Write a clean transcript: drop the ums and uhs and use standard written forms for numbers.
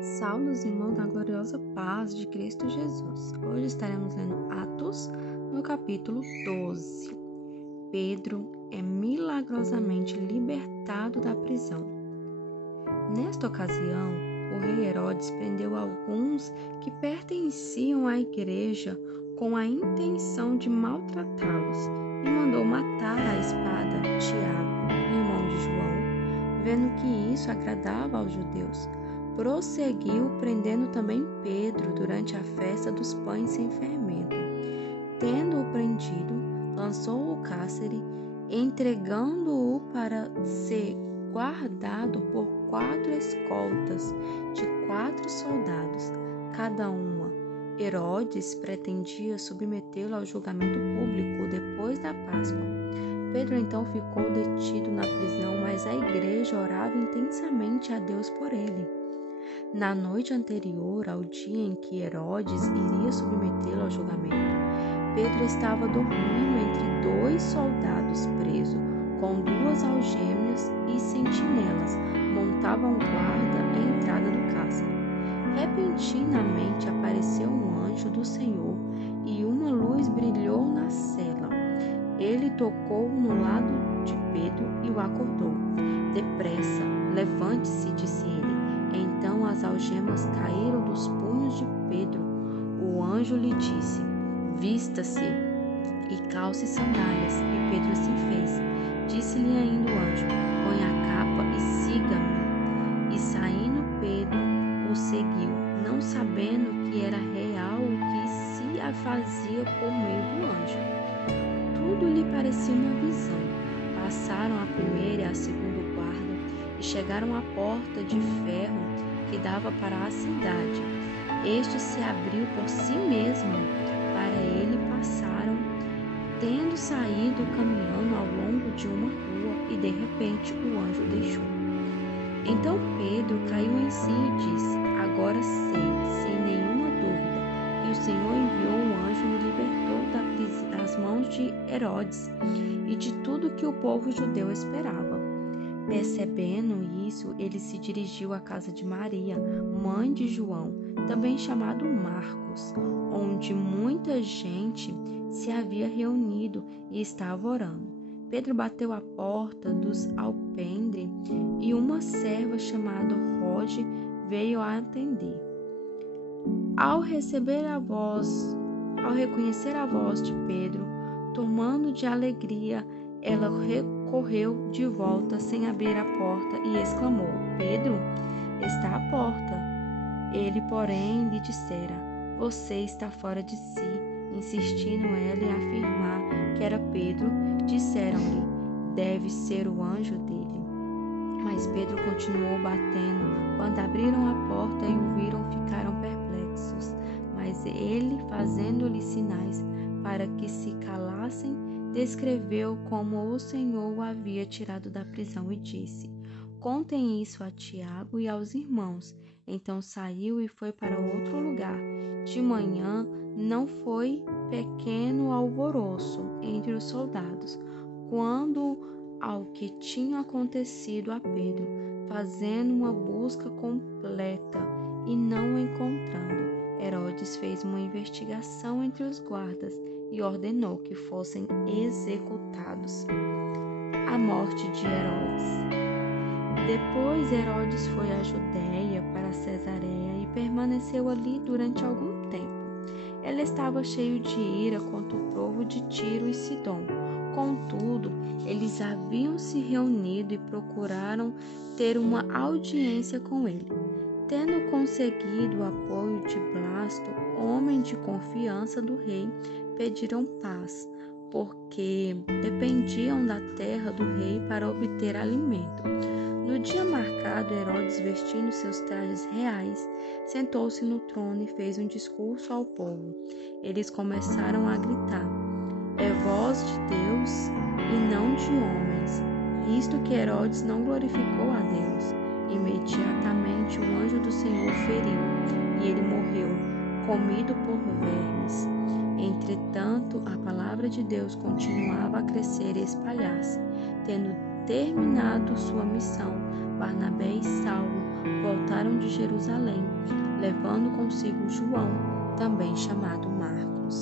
Saulos, irmãos, na gloriosa paz de Cristo Jesus. Hoje estaremos lendo Atos, no capítulo 12. Pedro é milagrosamente libertado da prisão. Nesta ocasião, o rei Herodes prendeu alguns que pertenciam à igreja com a intenção de maltratá-los e mandou matar à espada Tiago, irmão de João. Vendo que isso agradava aos judeus, prosseguiu prendendo também Pedro durante a festa dos pães sem fermento. Tendo-o prendido, lançou-o ao cárcere, entregando-o para ser guardado por 4 escoltas de 4 soldados, cada uma. Herodes pretendia submetê-lo ao julgamento público depois da Páscoa. Pedro então ficou detido na prisão, mas a igreja orava intensamente a Deus por ele. Na noite anterior ao dia em que Herodes iria submetê-lo ao julgamento, Pedro estava dormindo entre 2 soldados preso, com 2 algemas e sentinelas montavam guarda à entrada do cárcere. Repentinamente apareceu um anjo do Senhor e uma luz brilhou na cela. Ele tocou no lado de Pedro e o acordou. Depressa, levante-se, disse ele. Então as algemas caíram dos punhos de Pedro. O anjo lhe disse: vista-se e calce sandálias. E Pedro se fez. Disse-lhe ainda o anjo: põe a capa e siga-me. E saindo Pedro o seguiu, não sabendo que era real o que se fazia por meio do anjo. Tudo lhe parecia uma visão. Passaram a primeira e a segunda guarda e chegaram à porta de ferro que dava para a cidade. Este se abriu por si mesmo. Para ele passaram, tendo saído caminhando ao longo de uma rua, e de repente o anjo deixou. Então Pedro caiu em si e disse: agora sei, sem nenhuma dúvida, que o Senhor enviou um anjo e me libertou das mãos de Herodes e de tudo que o povo judeu esperava. Percebendo isso, ele se dirigiu à casa de Maria, mãe de João, também chamado Marcos, onde muita gente se havia reunido e estava orando. Pedro bateu à porta dos alpendre e uma serva chamada Rode veio a atender. Ao reconhecer a voz de Pedro, tomando de alegria, ela correu de volta sem abrir a porta e exclamou: Pedro, está à porta. Ele, porém, lhe dissera: você está fora de si. Insistindo ela em afirmar que era Pedro, disseram-lhe: deve ser o anjo dele. Mas Pedro continuou batendo. Quando abriram a porta e o viram, ficaram perplexos. Mas ele, fazendo-lhe sinais para que se calassem, descreveu como o Senhor o havia tirado da prisão e disse: contem isso a Tiago e aos irmãos. Então saiu e foi para outro lugar. De manhã não foi pequeno alvoroço entre os soldados, quando ao que tinha acontecido a Pedro, fazendo uma busca completa e não o encontrando. Herodes fez uma investigação entre os guardas e ordenou que fossem executados. A morte de Herodes. Depois Herodes foi à Judéia, para Cesareia, e permaneceu ali durante algum tempo. Ele estava cheio de ira contra o povo de Tiro e Sidom. Contudo, eles haviam se reunido e procuraram ter uma audiência com ele. Tendo conseguido o apoio de Blasto, homem de confiança do rei, pediram paz, porque dependiam da terra do rei para obter alimento. No dia marcado, Herodes, vestindo seus trajes reais, sentou-se no trono e fez um discurso ao povo. Eles começaram a gritar: é voz de Deus e não de homens. Isto que Herodes não glorificou a Deus. Imediatamente o anjo do Senhor feriu, e ele morreu, comido por vermes. Entretanto, a palavra de Deus continuava a crescer e espalhar-se. Tendo terminado sua missão, Barnabé e Saulo voltaram de Jerusalém, levando consigo João, também chamado Marcos.